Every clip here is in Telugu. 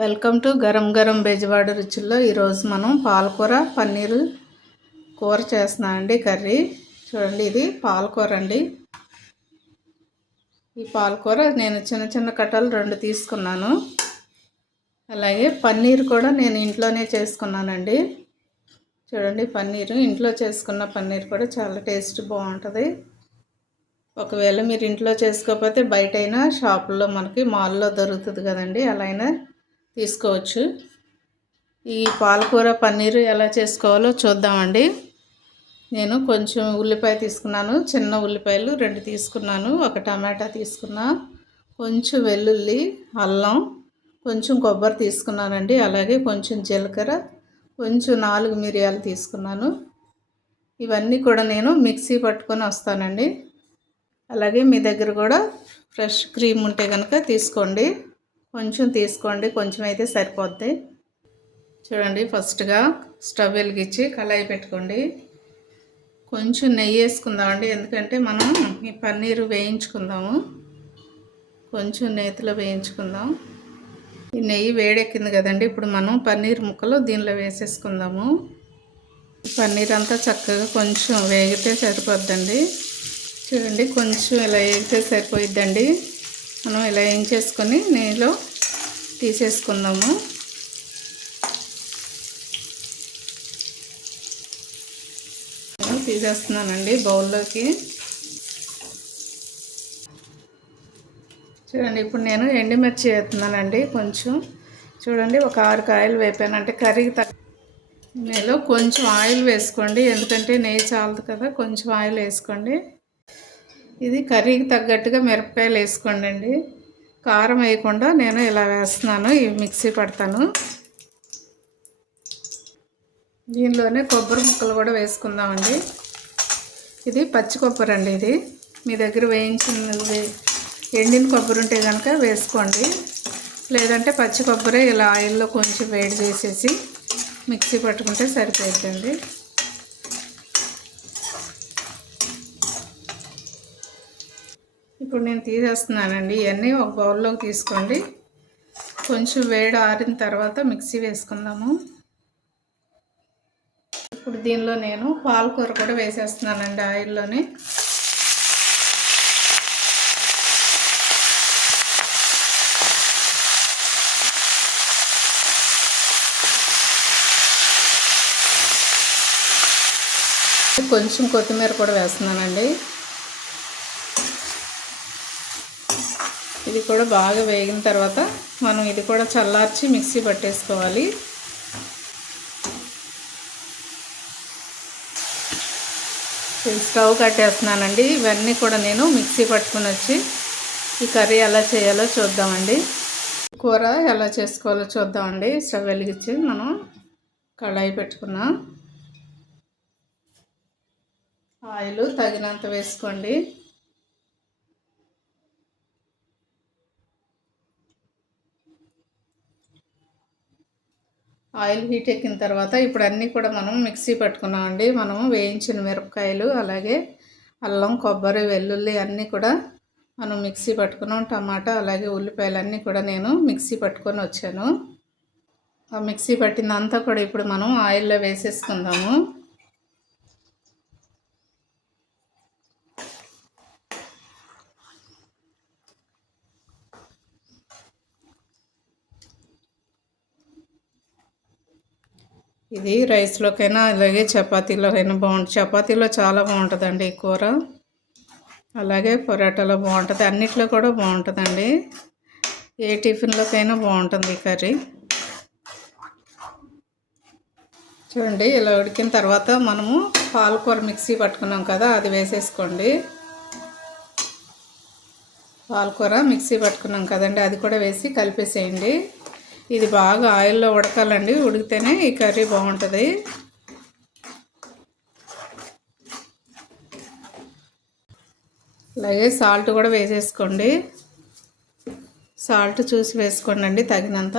వెల్కమ్ టు గరం గరం బెజవాడ రుచుల్లో. ఈరోజు మనం పాలకూర పన్నీరు కూర చేస్తున్నాం అండి. కర్రీ చూడండి, ఇది పాలకూర అండి. ఈ పాలకూర నేను చిన్న చిన్న కట్టలు 2 తీసుకున్నాను. అలాగే పన్నీర్ కూడా నేను ఇంట్లోనే చేసుకున్నానండి. చూడండి, పన్నీరు ఇంట్లో చేసుకున్న పన్నీర్ కూడా చాలా టేస్ట్ బాగుంటుంది. ఒకవేళ మీరు ఇంట్లో చేసుకోకపోతే బయటైనా షాపుల్లో మనకి మాల్లో దొరుకుతుంది కదండి, అలా అయినా తీసుకోవచ్చు. ఈ పాలకూర పన్నీరు ఎలా చేసుకోవాలో చూద్దామండి. నేను కొంచెం ఉల్లిపాయ తీసుకున్నాను, చిన్న ఉల్లిపాయలు 2 తీసుకున్నాను, ఒక టమాటా తీసుకున్నా, కొంచెం వెల్లుల్లి, అల్లం, కొంచెం కొబ్బరి తీసుకున్నానండి. అలాగే కొంచెం జీలకర్ర, కొంచెం 4 మిరియాలు తీసుకున్నాను. ఇవన్నీ కూడా నేను మిక్సీ పట్టుకొని వస్తానండి. అలాగే మీ దగ్గర కూడా ఫ్రెష్ క్రీమ్ ఉంటే కనుక తీసుకోండి. కొంచెం తీసుకోండి, కొంచెం అయితే సరిపోద్ది. చూడండి, ఫస్ట్గా స్టవ్ వెలిగించి కళాయి పెట్టుకోండి. కొంచెం నెయ్యి వేసుకుందామండి, ఎందుకంటే మనం ఈ పన్నీరు వేయించుకుందాము. కొంచెం నేతిలో వేయించుకుందాం. ఈ నెయ్యి వేడెక్కింది కదండి, ఇప్పుడు మనం పన్నీర్ ముక్కలు దీనిలో వేసేసుకుందాము. పన్నీర్ అంతా చక్కగా కొంచెం వేగితే సరిపోద్దండి. చూడండి, కొంచెం ఇలా వేగితే సరిపోయిద్దండి. మనం ఇలా వేయించేసుకొని నెయ్యిలో తీసేసుకుందాము. తీసేస్తున్నానండి బౌల్లోకి. చూడండి, ఇప్పుడు నేను ఎండుమిర్చి వేస్తున్నానండి. కొంచెం చూడండి, ఒక 6 కాయలు వేపానంటే కర్రీకి నెయ్యిలో కొంచెం ఆయిల్ వేసుకోండి, ఎందుకంటే నెయ్యి చాలదు కదా, కొంచెం ఆయిల్ వేసుకోండి. ఇది కర్రీకి తగ్గట్టుగా మిరపకాయలు వేసుకోండి అండి. కారం వేయకుండా నేను ఇలా వేస్తున్నాను. ఇవి మిక్సీ పడతాను. దీనిలోనే కొబ్బరి ముక్కలు కూడా వేసుకుందామండి. ఇది పచ్చి కొబ్బరి అండి. ఇది మీ దగ్గర వేయించిన ఎండిన కొబ్బరి ఉంటే కనుక వేసుకోండి, లేదంటే పచ్చి కొబ్బరి ఇలా ఆయిల్లో కొంచెం వేడి చేసేసి మిక్సీ పట్టుకుంటే సరిపోతుందండి. ఇప్పుడు నేను తీసేస్తున్నానండి. ఇవన్నీ ఒక బౌల్లోకి తీసుకోండి. కొంచెం వేడి ఆరిన తర్వాత మిక్సీ వేసుకుందాము. ఇప్పుడు దీనిలో నేను పాలకూర కూడా వేసేస్తున్నానండి ఆయిల్లోనే. కొంచెం కొత్తిమీర కూడా వేస్తున్నానండి. ఇది కూడా బాగా వేగిన తర్వాత మనం ఇది కూడా చల్లార్చి మిక్సీ పట్టేసుకోవాలి. స్టవ్ కట్టేస్తున్నానండి. ఇవన్నీ కూడా నేను మిక్సీ పట్టుకుని వచ్చి ఈ కర్రీ ఎలా చేయాలో చూద్దామండి. కూర ఎలా చేసుకోవాలో చూద్దామండి. స్టవ్ వెలిగించి మనం కళాయి పెట్టుకున్నాం. ఆయిల్ తగినంత వేసుకోండి. ఆయిల్ హీట్ ఎక్కిన తర్వాత ఇప్పుడు అన్నీ కూడా మనం మిక్సీ పట్టుకున్నామండి. మనం వేయించిన మిరపకాయలు, అలాగే అల్లం, కొబ్బరి, వెల్లుల్లి అన్నీ కూడా మనం మిక్సీ పట్టుకున్నాం. టమాటా అలాగే ఉల్లిపాయలు అన్నీ కూడా నేను మిక్సీ పట్టుకొని వచ్చాను. ఆ మిక్సీ పట్టిందంతా కూడా ఇప్పుడు మనం ఆయిల్లో వేసేసుకుందాము. ఇది రైస్లోకైనా అలాగే చపాతీలోకైనా బాగుంటుంది. చపాతీలో చాలా బాగుంటుందండి ఈ కూర, అలాగే పొరాటాలో బాగుంటుంది, అన్నిట్లో కూడా బాగుంటుందండి. ఏ టిఫిన్లోకైనా బాగుంటుంది ఈ కర్రీ. చూడండి, ఇలా ఉడికిన తర్వాత మనము పాలకూర మిక్సీ పట్టుకున్నాం కదా, అది వేసేసుకోండి. పాలకూర మిక్సీ పట్టుకున్నాం కదండి, అది కూడా వేసి కలిపేసేయండి. ఇది బాగా ఆయిల్లో ఉడకాలండి, ఉడికితేనే ఈ కర్రీ బాగుంటుంది. అలాగే సాల్ట్ కూడా వేసేసుకోండి. సాల్ట్ చూసి వేసుకోండి అండి, తగినంత.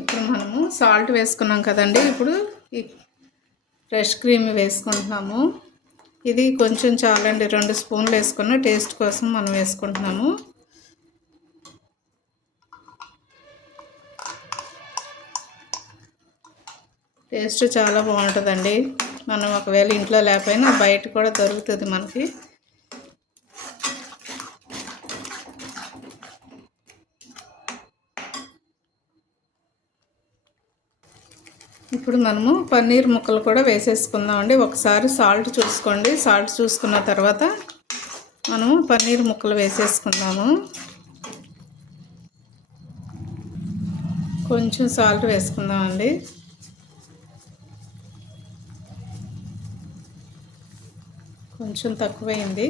ఇప్పుడు మనము సాల్ట్ వేసుకున్నాం కదండి, ఇప్పుడు ఈ ఫ్రెష్ క్రీమ్ వేసుకుంటున్నాము. ఇది కొంచెం చాలండి, 2 స్పూన్లు వేసుకున్న టేస్ట్ కోసం మనం వేసుకుంటున్నాము. టేస్ట్ చాలా బాగుంటుందండి. మనం ఒకవేళ ఇంట్లో లేకపోయినా బయట కూడా దొరుకుతుంది మనకి. ఇప్పుడు మనము పన్నీర్ ముక్కలు కూడా వేసేసుకుందామండి. ఒకసారి సాల్ట్ చూసుకోండి. సాల్ట్ చూసుకున్న తర్వాత మనము పన్నీర్ ముక్కలు వేసేసుకుందాము. కొంచెం సాల్ట్ వేసుకుందామండి. కొంచెం తక్కువైంది.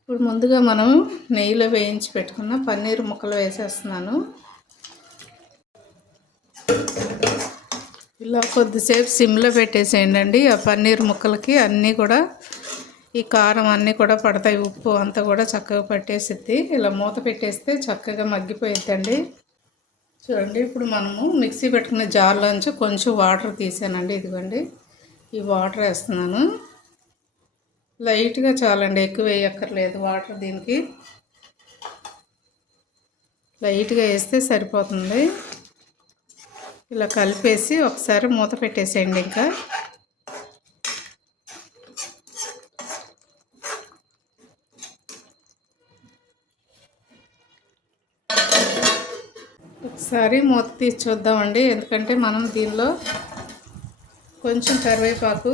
ఇప్పుడు ముందుగా మనం నెయ్యిలో వేయించి పెట్టుకున్న పన్నీర్ ముక్కలు వేసేస్తున్నాను. ఇలా కొద్దిసేపు సిమ్లో పెట్టేసేయండి. ఆ పన్నీర్ ముక్కలకి అన్నీ కూడా ఈ కారం అన్నీ కూడా పడతాయి, ఉప్పు అంతా కూడా చక్కగా పట్టేసిద్ది. ఇలా మూత పెట్టేస్తే చక్కగా మగ్గిపోయిద్దండి. చూడండి, ఇప్పుడు మనము మిక్సీ పెట్టుకున్న జార్లోంచి కొంచెం వాటర్ తీసానండి. ఇదిగోండి, ఈ వాటర్ వేస్తున్నాను. లైట్గా చాలండి, ఎక్కువ వేయక్కర్లేదు వాటర్. దీనికి లైట్గా వేస్తే సరిపోతుంది. ఇలా కలిపేసి ఒకసారి మూత పెట్టేసేయండి. ఇంకా ఒకసారి మూత తీసి చూద్దామండి. ఎందుకంటే మనం దీనిలో కొంచెం కరివేపాకు,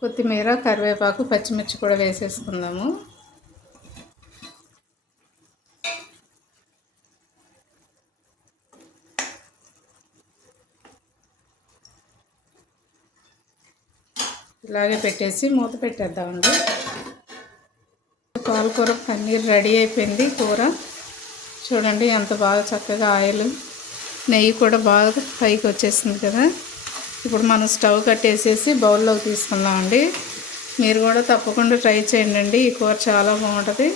కొత్తిమీర, కరివేపాకు, పచ్చిమిర్చి కూడా వేసేసుకుందాము. ఇలాగే పెట్టేసి మూత పెట్టేద్దామండి. పాలకూర పన్నీర్ రెడీ అయిపోయింది. కూర చూడండి ఎంత బాగా చక్కగా ఆయిల్, నెయ్యి కూడా బాగా పైకి వచ్చేసింది కదా. ఇప్పుడు మనం స్టవ్ కట్టేసేసి బౌల్లోకి తీసుకుందామండి. మీరు కూడా తప్పకుండా ట్రై చేయండి. ఈ కూర చాలా బాగుంటుంది.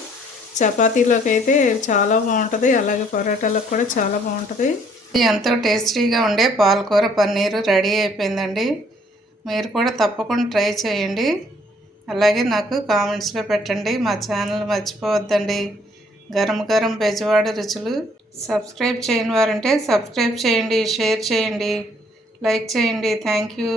చపాతీలోకి అయితే చాలా బాగుంటుంది, అలాగే పొరాటాలకు కూడా చాలా బాగుంటుంది. ఎంతో టేస్టీగా ఉండే పాలకూర పన్నీరు రెడీ అయిపోయిందండి. మీరు కూడా తప్పకుండా ట్రై చేయండి. అలాగే నాకు కామెంట్స్లో పెట్టండి. మా ఛానల్ మర్చిపోవద్దండి. గరం గరం బెజవాడ రుచులు. సబ్స్క్రైబ్ చేయని వారంటే సబ్స్క్రైబ్ చేయండి, షేర్ చేయండి, లైక్ చేయండి. Thank you.